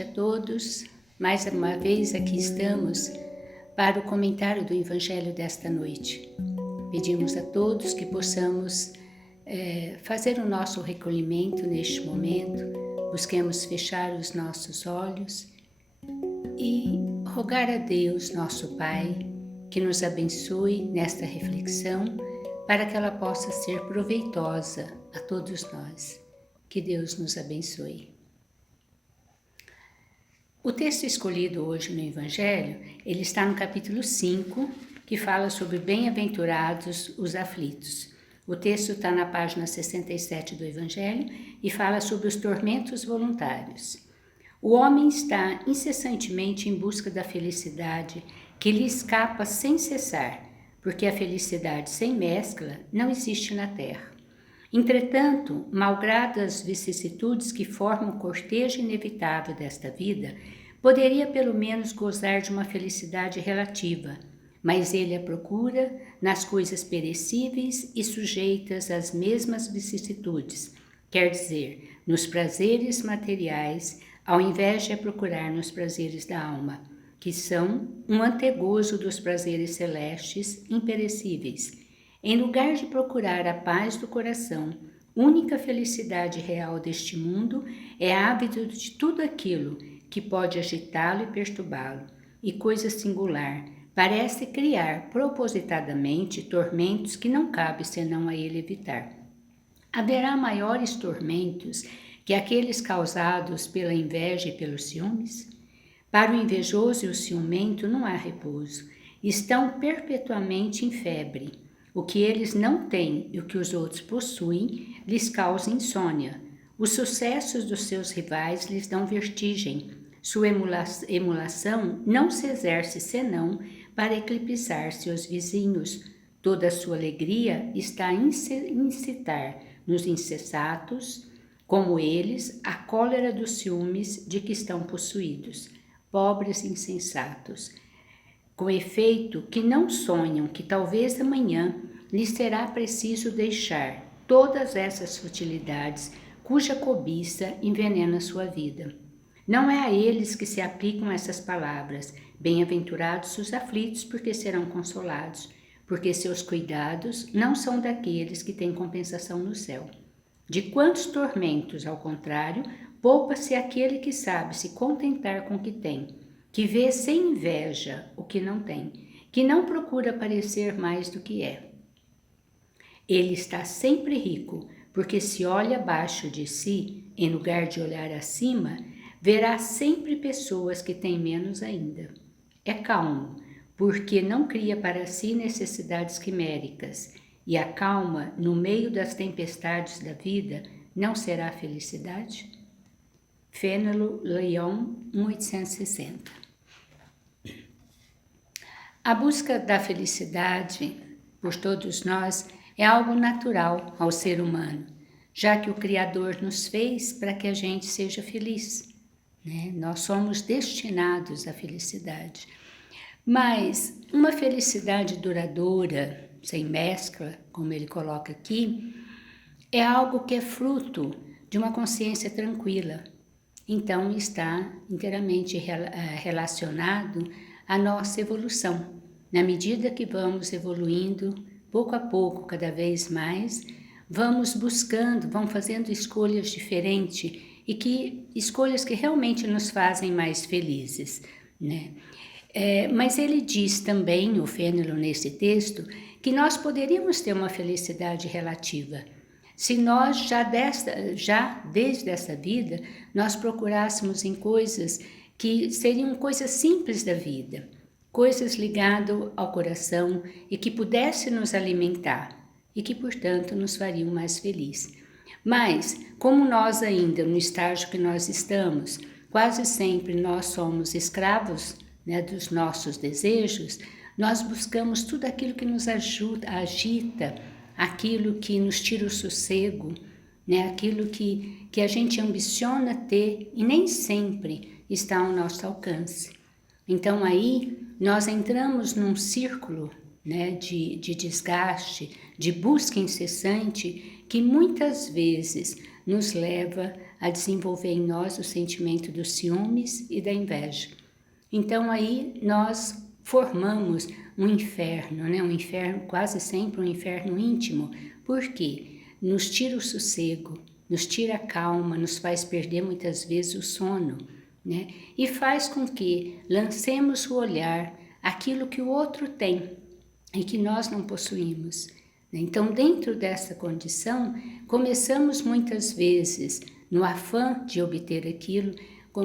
noite a todos. Mais uma vez aqui estamos para o comentário do Evangelho desta noite. Pedimos a todos que possamos fazer o nosso recolhimento neste momento, busquemos fechar os nossos olhos e rogar a Deus, nosso Pai, que nos abençoe nesta reflexão para que ela possa ser proveitosa a todos nós. Que Deus nos abençoe. O texto escolhido hoje no Evangelho, ele está no capítulo 5, que fala sobre bem-aventurados os aflitos. O texto está na página 67 do Evangelho e fala sobre os tormentos voluntários. O homem está incessantemente em busca da felicidade que lhe escapa sem cessar, porque a felicidade sem mescla não existe na terra. Entretanto, malgrado as vicissitudes que formam o cortejo inevitável desta vida, poderia pelo menos gozar de uma felicidade relativa, mas ele a procura nas coisas perecíveis e sujeitas às mesmas vicissitudes, quer dizer, nos prazeres materiais, ao invés de a procurar nos prazeres da alma, que são um antegozo dos prazeres celestes imperecíveis. Em lugar de procurar a paz do coração, única felicidade real deste mundo é ávido de tudo aquilo que pode agitá-lo e perturbá-lo. E coisa singular, parece criar propositadamente tormentos que não cabe senão a ele evitar. Haverá maiores tormentos que aqueles causados pela inveja e pelos ciúmes? Para o invejoso e o ciumento não há repouso. Estão perpetuamente em febre. O que eles não têm e o que os outros possuem lhes causa insônia. Os sucessos dos seus rivais lhes dão vertigem. Sua emulação não se exerce senão para eclipsar seus vizinhos. Toda a sua alegria está em incitar nos insensatos, como eles, a cólera dos ciúmes de que estão possuídos. Pobres insensatos! Com efeito que não sonham que talvez amanhã lhes será preciso deixar todas essas futilidades cuja cobiça envenena sua vida. Não é a eles que se aplicam essas palavras: bem-aventurados os aflitos, porque serão consolados, porque seus cuidados não são daqueles que têm compensação no céu. De quantos tormentos, ao contrário, poupa-se aquele que sabe se contentar com o que tem, que vê sem inveja o que não tem, que não procura parecer mais do que é. Ele está sempre rico, porque se olha abaixo de si, em lugar de olhar acima, verá sempre pessoas que têm menos ainda. É calmo, porque não cria para si necessidades quiméricas, e a calma, no meio das tempestades da vida, não será felicidade? Fénelon, Lyon, 1860. A busca da felicidade por todos nós é algo natural ao ser humano, já que o Criador nos fez para que a gente seja feliz, né? Nós somos destinados à felicidade. Mas uma felicidade duradoura, sem mescla, como ele coloca aqui, é algo que é fruto de uma consciência tranquila. Então está inteiramente relacionado à nossa evolução. Na medida que vamos evoluindo, pouco a pouco, cada vez mais, vamos buscando, vamos fazendo escolhas diferentes e escolhas que realmente nos fazem mais felizes, né? Mas ele diz também, o Fénelon, nesse texto, que nós poderíamos ter uma felicidade relativa, se nós já desde essa vida, nós procurássemos em coisas que seriam coisas simples da vida, coisas ligadas ao coração e que pudessem nos alimentar e que, portanto, nos fariam mais felizes. Mas, como nós ainda, no estágio que nós estamos, quase sempre nós somos escravos, né, dos nossos desejos, nós buscamos tudo aquilo que nos agita, aquilo que nos tira o sossego, né? Aquilo que a gente ambiciona ter e nem sempre está ao nosso alcance. Então aí nós entramos num círculo, né, de desgaste, de busca incessante, que muitas vezes nos leva a desenvolver em nós o sentimento dos ciúmes e da inveja. Então aí nós formamos um inferno, né? Um inferno, quase sempre um inferno íntimo. Por quê? Nos tira o sossego, nos tira a calma, nos faz perder muitas vezes o sono, né? E faz com que lancemos o olhar aquilo que o outro tem e que nós não possuímos. Então, dentro dessa condição, começamos muitas vezes, no afã de obter aquilo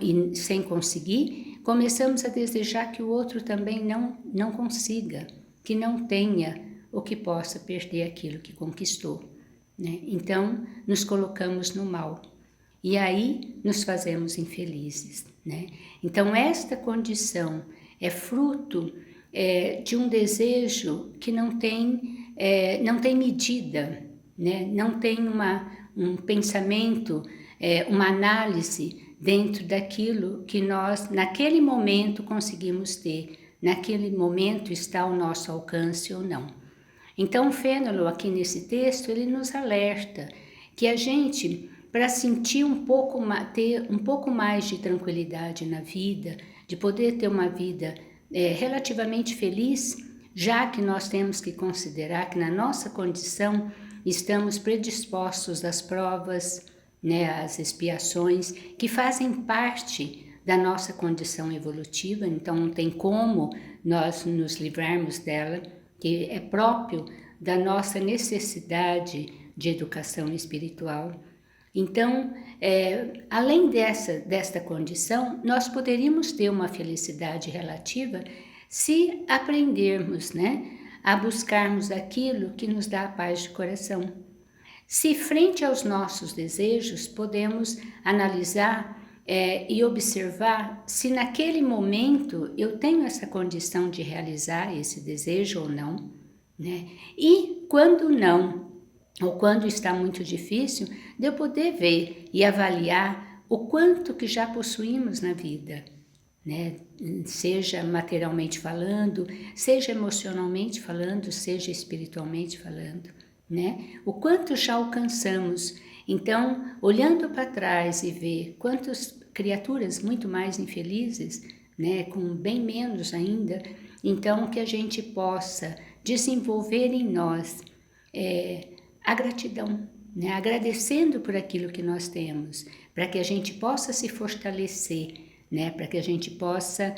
e sem conseguir, começamos a desejar que o outro também não consiga, que não tenha ou que possa perder aquilo que conquistou, né? Então, nos colocamos no mal e aí nos fazemos infelizes, né? Então, esta condição é fruto de um desejo que não tem medida, né? Não tem um pensamento, uma análise dentro daquilo que nós, naquele momento, conseguimos ter. Naquele momento está ao nosso alcance ou não. Então, o Fenelon, aqui nesse texto, ele nos alerta que a gente, para sentir ter um pouco mais de tranquilidade na vida, de poder ter uma vida relativamente feliz, já que nós temos que considerar que na nossa condição estamos predispostos às provas, né, às expiações, que fazem parte da nossa condição evolutiva, então não tem como nós nos livrarmos dela, que é próprio da nossa necessidade de educação espiritual. Então, além desta condição, nós poderíamos ter uma felicidade relativa se aprendermos, né, a buscarmos aquilo que nos dá a paz de coração. Se frente aos nossos desejos, podemos analisar e observar se naquele momento eu tenho essa condição de realizar esse desejo ou não, né? E quando não, ou quando está muito difícil, de eu poder ver e avaliar o quanto que já possuímos na vida, né? Seja materialmente falando, seja emocionalmente falando, seja espiritualmente falando, né? O quanto já alcançamos. Então, olhando para trás e ver quantas criaturas muito mais infelizes, né, com bem menos ainda, então que a gente possa desenvolver em nós a gratidão, né, agradecendo por aquilo que nós temos, para que a gente possa se fortalecer, né, para que a gente possa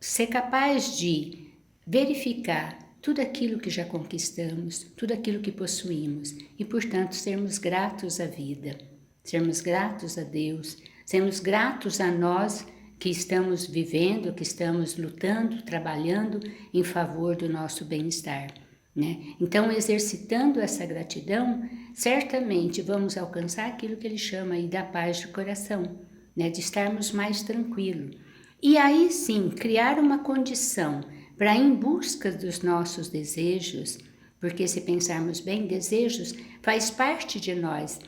ser capaz de verificar tudo aquilo que já conquistamos, tudo aquilo que possuímos e, portanto, sermos gratos à vida, sermos gratos a Deus, sermos gratos a nós que estamos vivendo, que estamos lutando, trabalhando em favor do nosso bem-estar, né? Então, exercitando essa gratidão, certamente vamos alcançar aquilo que ele chama aí da paz do coração, né? De estarmos mais tranquilos. E aí sim, criar uma condição para ir em busca dos nossos desejos, porque se pensarmos bem, desejos faz parte de nós.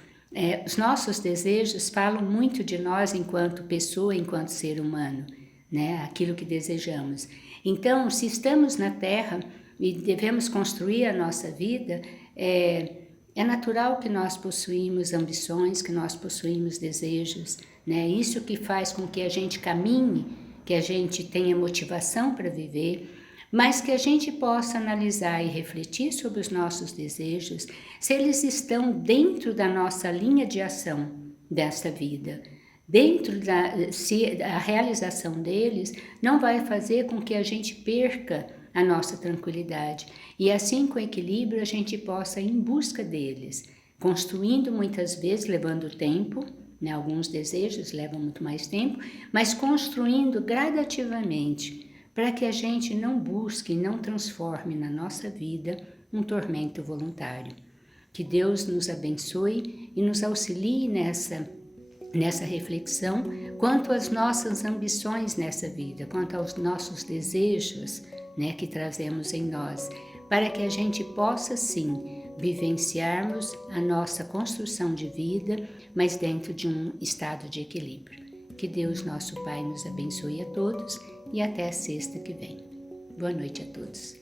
Os nossos desejos falam muito de nós enquanto pessoa, enquanto ser humano, né? Aquilo que desejamos. Então, se estamos na Terra e devemos construir a nossa vida, é natural que nós possuímos ambições, que nós possuímos desejos, né? Isso que faz com que a gente caminhe, que a gente tenha motivação para viver, mas que a gente possa analisar e refletir sobre os nossos desejos, se eles estão dentro da nossa linha de ação desta vida. Se a realização deles não vai fazer com que a gente perca a nossa tranquilidade. E assim, com equilíbrio, a gente possa ir em busca deles, construindo muitas vezes, levando tempo, né? Alguns desejos levam muito mais tempo, mas construindo gradativamente, para que a gente não busque, não transforme na nossa vida um tormento voluntário. Que Deus nos abençoe e nos auxilie nessa reflexão quanto às nossas ambições nessa vida, quanto aos nossos desejos, né, que trazemos em nós, para que a gente possa sim vivenciarmos a nossa construção de vida, mas dentro de um estado de equilíbrio. Que Deus, nosso Pai, nos abençoe a todos e até a sexta que vem. Boa noite a todos.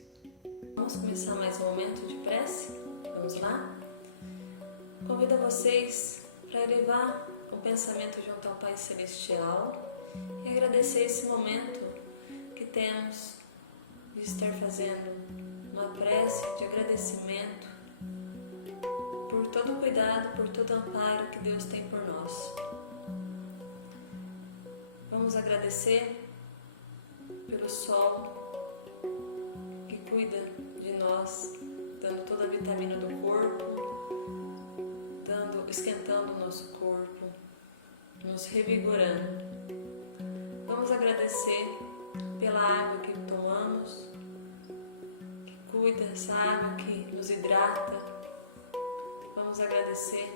Vamos começar mais um momento de prece? Vamos lá? Convido vocês para elevar o pensamento junto ao Pai Celestial e agradecer esse momento que temos de estar fazendo uma prece de agradecimento por todo o cuidado, por todo o amparo que Deus tem por nós. Vamos agradecer pelo sol que cuida de nós, dando toda a vitamina do corpo, esquentando o nosso corpo, nos revigorando. Vamos agradecer pela água que tomamos, que cuida, essa água que nos hidrata. Vamos agradecer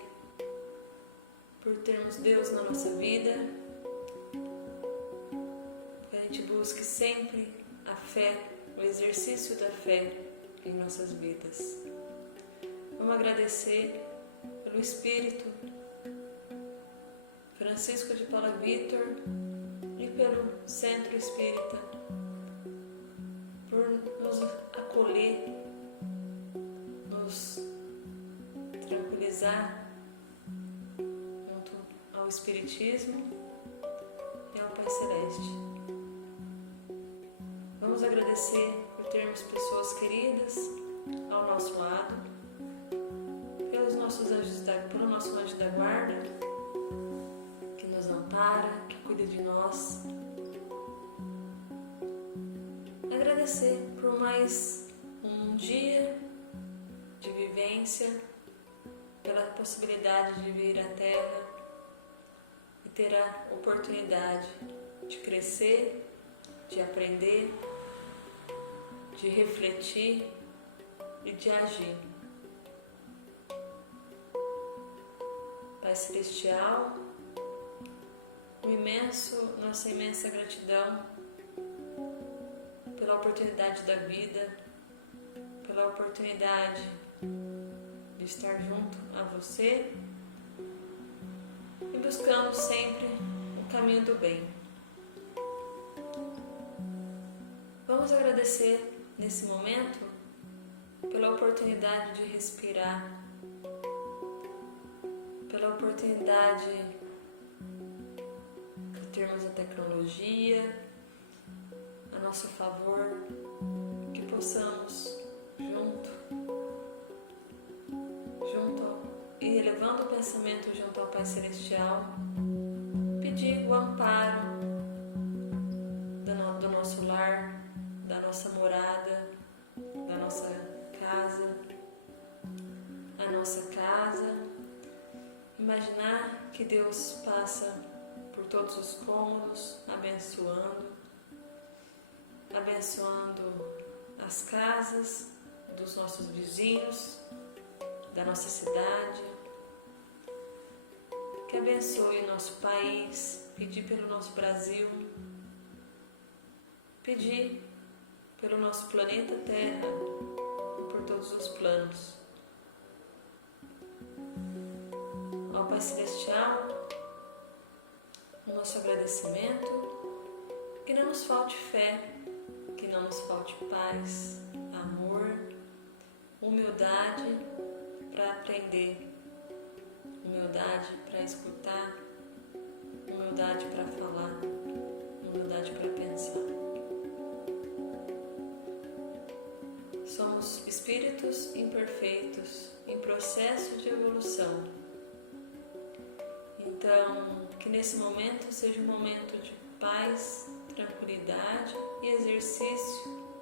por termos Deus na nossa vida, que a gente busque sempre a fé, o exercício da fé em nossas vidas. Vamos agradecer pelo Espírito Francisco de Paula Vitor e pelo Centro Espírita, por nos acolher, nos tranquilizar junto ao Espiritismo e ao Pai Celeste. Vamos agradecer por termos pessoas queridas ao nosso lado, pelo nosso anjo da guarda, que nos ampara, que cuida de nós. Agradecer por mais um dia de vivência, pela possibilidade de vir à Terra e ter a oportunidade de crescer, de aprender, de refletir e de agir. Pai Celestial, nossa imensa gratidão pela oportunidade da vida, pela oportunidade de estar junto a você e buscando sempre o caminho do bem. Vamos agradecer nesse momento pela oportunidade de respirar, pela oportunidade de termos a tecnologia a nosso favor, que possamos junto e elevando o pensamento junto ao Pai Celestial, pedir o amparo do nosso lar, da nossa morada, da nossa casa, a nossa casa. Imaginar que Deus passa por todos os cômodos, abençoando as casas dos nossos vizinhos, da nossa cidade, que abençoe o nosso país, pedir pelo nosso Brasil, pedir pelo nosso planeta Terra e por todos os planos. Ao Pai Celestial, o nosso agradecimento, que não nos falte fé, que não nos falte paz, amor, humildade para aprender, humildade para escutar, humildade para falar, humildade para pensar. Somos espíritos imperfeitos em processo de evolução. Então, que nesse momento seja um momento de paz, tranquilidade e exercício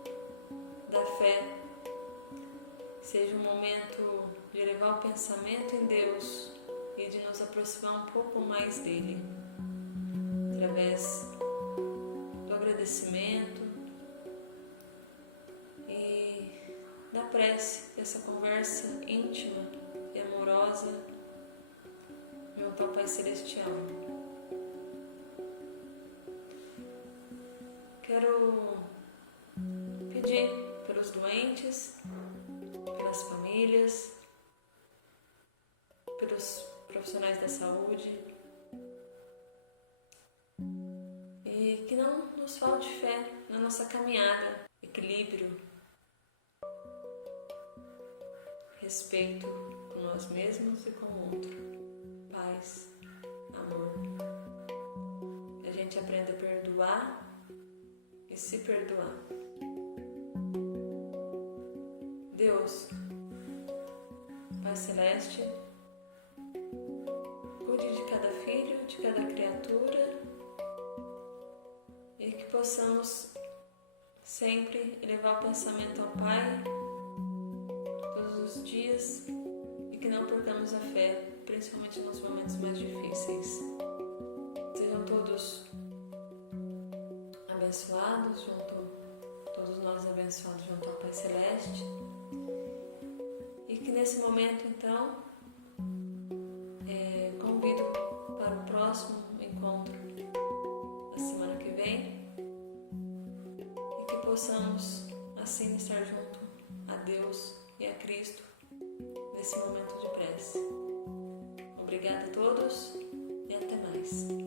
da fé. Seja um momento de elevar o pensamento em Deus e de nos aproximar um pouco mais dele, através do agradecimento e da prece, dessa conversa íntima e amorosa junto ao Pai Celestial. Quero pedir pelos doentes, pelas famílias, pelos profissionais da saúde, e que não nos falte fé na nossa caminhada, equilíbrio, respeito com nós mesmos e com o outro. paz, amor. Que a gente aprenda a perdoar e se perdoar. Deus, Pai Celeste, cuide de cada filho, de cada criatura e que possamos sempre elevar o pensamento ao Pai todos os dias e que não percamos a fé, principalmente nos momentos mais difíceis. Sejam todos abençoados, todos nós abençoados junto ao Pai Celeste. E que nesse momento, então, convido para o próximo encontro da semana que vem e que possamos assim estar junto a Deus e a Cristo nesse momento de prece. Obrigada a todos e até mais.